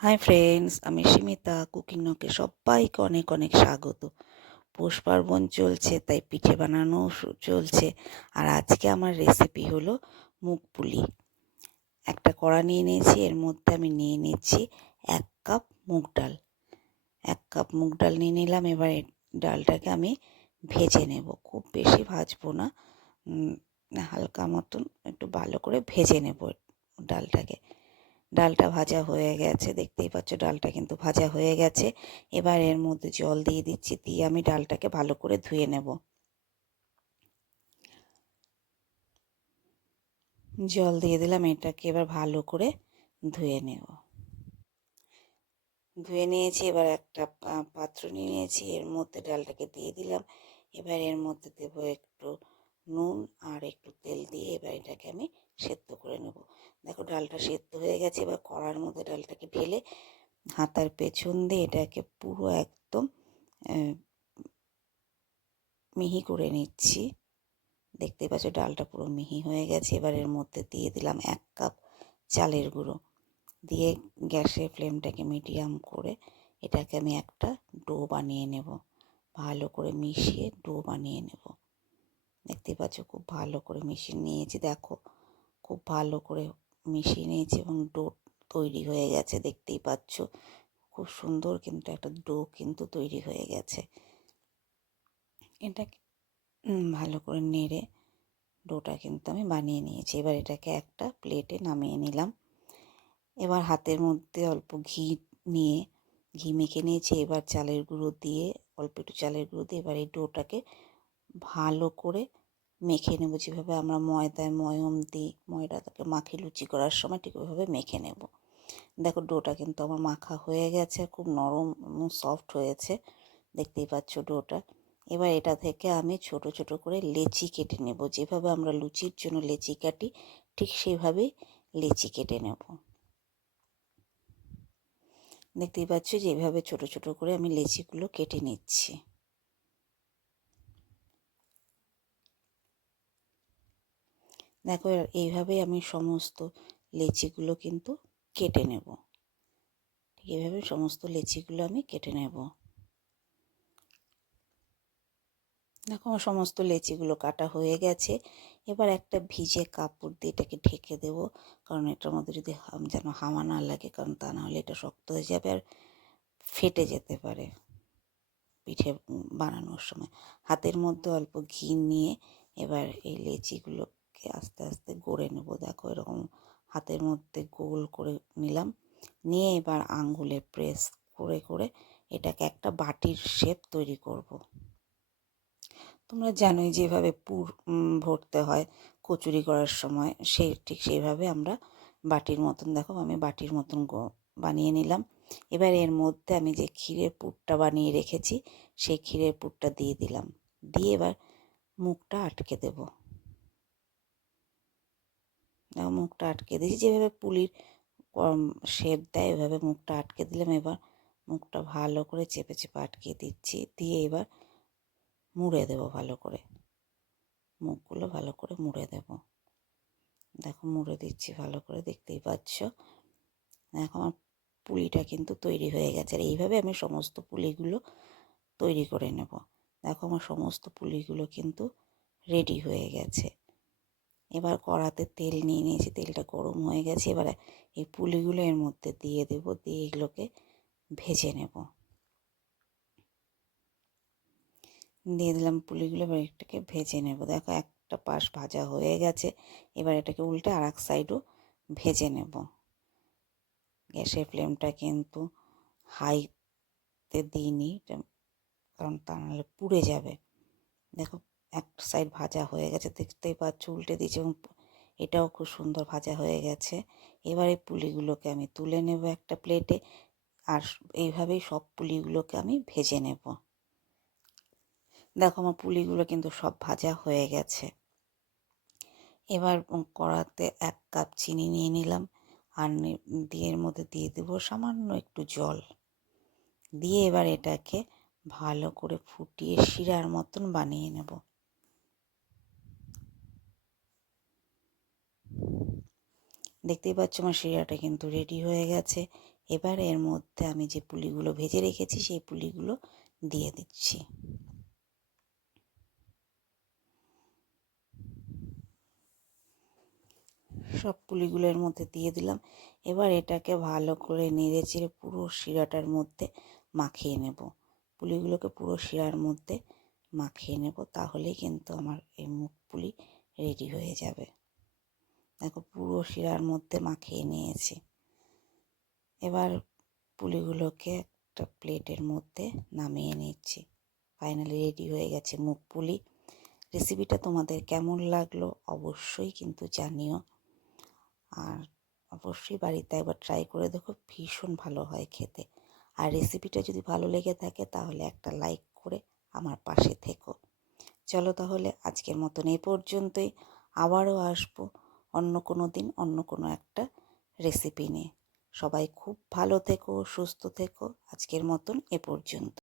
Hi friends, আমি Simita cooking নকে সবাইকে অনেক অনেক স্বাগত। পৌষ পার্বণ চলছে, তাই পিঠে বানানো চলছে। আর আজকে আমার রেসিপি হলো মুগ পুলি। একটা কড়া নিয়ে নিয়েছি, এর মধ্যে আমি নিয়ে নিচ্ছি 1 কাপ মুগ ডাল। 1 কাপ মুগ ডাল নিয়ে নিলাম। এবার ডালটাকে আমি ভেজে নেব, খুব বেশি ভাজবো না, হালকা মতন একটু ভালো করে ভেজে নেব ডালটাকে। ডালটা ভাজা হয়ে গেছে, দেখতেই পাচ্ছ ডালটা কিন্তু ভাজা হয়ে গেছে। এবার এর মধ্যে জল দিয়ে দিচ্ছি, দিয়ে আমি ডালটাকে ভালো করে ধুয়ে নেব। জল দিয়ে দিলাম, এটাকে এবার ভালো করে ধুয়ে নেব। ধুয়ে নিয়েছি, এবার একটা পাত্র নিয়ে নিয়েছি, এর মধ্যে ডালটাকে দিয়ে দিলাম। এবার এর মধ্যে দেব একটু নুন আর একটু তেল দিয়ে এবার এটাকে আমি সেদ্ধ করে নেব। দেখো ডালটা সেদ্ধ হয়ে গেছে। এবার কড়ার মধ্যে ডালটাকে ঢেলে হাতার পেছন দিয়ে এটাকে পুরো একদম মিহি করে নিচ্ছি। দেখতেই পাচ্ছ ডালটা পুরো মিহি হয়ে গেছে। এবার এর মধ্যে দিয়ে দিলাম 1 কাপ চালের গুঁড়ো, দিয়ে গ্যাসের ফ্লেমটাকে মিডিয়াম করে এটাকে আমি একটা ডো বানিয়ে নেব। ভালো করে মিশিয়ে ডো বানিয়ে নেব। দেখতেই পাচ্ছ খুব ভালো করে মিশিয়ে নিয়েছি। দেখো খুব ভালো করে মিশিয়ে নিয়েছি এবং ডো তৈরি হয়ে গেছে। দেখতেই পাচ্ছ খুব সুন্দর কিন্তু একটা ডো কিন্তু তৈরি হয়ে গেছে। এটাকে ভালো করে নেড়ে ডোটা কিন্তু আমি বানিয়ে নিয়েছি। এবার এটাকে একটা প্লেটে নামিয়ে নিলাম। এবার হাতের মধ্যে অল্প ঘি নিয়ে ঘি মেখে নিয়েছি। এবার চালের গুঁড়ো দিয়ে অল্প একটু চালের গুঁড়ো দিয়ে এবার এই ডোটাকে ভালো করে মেখে নেব। যেভাবে আমরা ময়দায় ময়ম দিই, ময়দাটাকে মাখি লুচি করার সময় ঠিক ওইভাবে মেখে নেব। দেখো ডোটা কিন্তু আমার মাখা হয়ে গেছে, খুব নরম এবং সফট হয়েছে। দেখতেই পাচ্ছ ডোটা। এবার এটা থেকে আমি ছোট ছোট করে লেচি কেটে নেব। যেভাবে আমরা লুচির জন্য লেচি কাটি ঠিক সেভাবেই লেচি কেটে নেব। দেখতেই পাচ্ছ যে এইভাবে ছোট ছোট করে আমি লেচিগুলো কেটে নিচ্ছি। দেখো এইভাবেই আমি সমস্ত লেচিগুলো কিন্তু কেটে নেব। ঠিক এইভাবে সমস্ত লেচিগুলো আমি কেটে নেব। দেখো আমার সমস্ত লেচিগুলো কাটা হয়ে গেছে। এবার একটা ভিজে কাপড় দিয়ে এটাকে ঢেকে দেব, কারণ এটার মধ্যে যদি যেন হাওয়া না লাগে, কারণ তা নাহলে এটা শক্ত হয়ে যাবে আর ফেটে যেতে পারে পিঠে বানানোর সময়। হাতের মধ্যে অল্প ঘি নিয়ে এবার এই লেচিগুলোকে আস্তে আস্তে গড়ে নেব। দেখো এরকম হাতের মধ্যে গোল করে নিলাম, নিয়ে এবার আঙ্গুলে প্রেস করে করে এটাকে একটা বাটির শেপ তৈরি করব। তোমরা জানোই যেভাবে পুর ভরতে হয় কচুরি করার সময়, ঠিক সেইভাবে আমরা বাটির মতন, দেখো আমি বাটির মতন বানিয়ে নিলাম। এবার এর মধ্যে আমি যে ক্ষীরের পুরটা বানিয়ে রেখেছি সেই ক্ষীরের পুরটা দিয়ে দিলাম, দিয়ে এবার মুখটা আটকে দেব। দেখো মুখটা আটকে দিয়েছি, যেভাবে পুলির শেপ দেয় এভাবে মুখটা আটকে দিলাম। এবার মুখটা ভালো করে চেপে চেপে আটকে দিচ্ছি, দিয়ে এবার মুড়ে দেব ভালো করে। মুখগুলো ভালো করে মুড়ে দেব। দেখো মুড়ে দিচ্ছি ভালো করে, দেখতেই পাচ্ছ। দেখো আমার পুলিটা কিন্তু তৈরি হয়ে গেছে। আর এইভাবে আমি সমস্ত পুলিগুলো তৈরি করে নেব। দেখো আমার সমস্ত পুলিগুলো কিন্তু রেডি হয়ে গেছে। এবার কড়াতে তেল নিয়ে নিয়েছি, তেলটা গরম হয়ে গেছে। এবার এই পুলিগুলো এর মধ্যে দিয়ে দেব, দিয়ে এগুলোকে ভেজে নেব। দিয়ে দিলাম পুলিগুলো, এবার এটাকে ভেজে নেব। দেখো একটা পাশ ভাজা হয়ে গেছে। এবার এটাকে উল্টে আর এক সাইডও ভেজে নেব। গ্যাসের ফ্লেমটা কিন্তু হাইতে দিইনি, কারণ তা নাহলে পুড়ে যাবে। দেখো এক সাইড ভাজা হয়ে গেছে, দেখতেই পাচ্ছ, উল্টে দিয়েছি এবং এটাও খুব সুন্দর ভাজা হয়ে গেছে। এবারে পুলিগুলোকে আমি তুলে নেব একটা প্লেটে, আর এইভাবেই সব পুলিগুলোকে আমি ভেজে নেব। দেখো আমার পুলিগুলো কিন্তু সব ভাজা হয়ে গেছে। এবার কড়াতে 1 কাপ চিনি নিয়ে নিলাম, আর দিয়ে এর মধ্যে দিয়ে দেবো সামান্য একটু জল, দিয়ে এবার এটাকে ভালো করে ফুটিয়ে শিরার মতন বানিয়ে নেব। দেখতেই পাচ্ছ আমার শিরাটা কিন্তু রেডি হয়ে গেছে। এবার এর মধ্যে আমি যে পুলিগুলো ভেজে রেখেছি সেই পুলিগুলো দিয়ে দিচ্ছি। সব পুলিগুলোর মধ্যে দিয়ে দিলাম। এবার এটাকে ভালো করে নেড়ে চেড়ে পুরো শিরাটার মধ্যে মাখিয়ে নেব। পুলিগুলোকে পুরো শিরার মধ্যে মাখিয়ে নেব, তাহলেই কিন্তু আমার এই মুগ পুলি রেডি হয়ে যাবে। দেখো পুরো শিরার মধ্যে মাখিয়ে নিয়েছি। এবার পুলিগুলোকে একটা প্লেটের মধ্যে নামিয়ে নিচ্ছি। ফাইনালি রেডি হয়ে গেছে মুগ পুলি। রেসিপিটা তোমাদের কেমন লাগলো অবশ্যই কিন্তু জানিও, আর অবশ্যই বাড়িতে একবার ট্রাই করে দেখো, ভীষণ ভালো হয় খেতে। আর রেসিপিটা যদি ভালো লেগে থাকে তাহলে একটা লাইক করে আমার পাশে থেকো। চলো তাহলে আজকের মতন এই পর্যন্তই। আবারও আসবো অন্য কোনো দিন অন্য কোনো একটা রেসিপি নিয়ে। সবাই খুব ভালো থেকো, সুস্থ থেকো। আজকের মতন এ পর্যন্ত।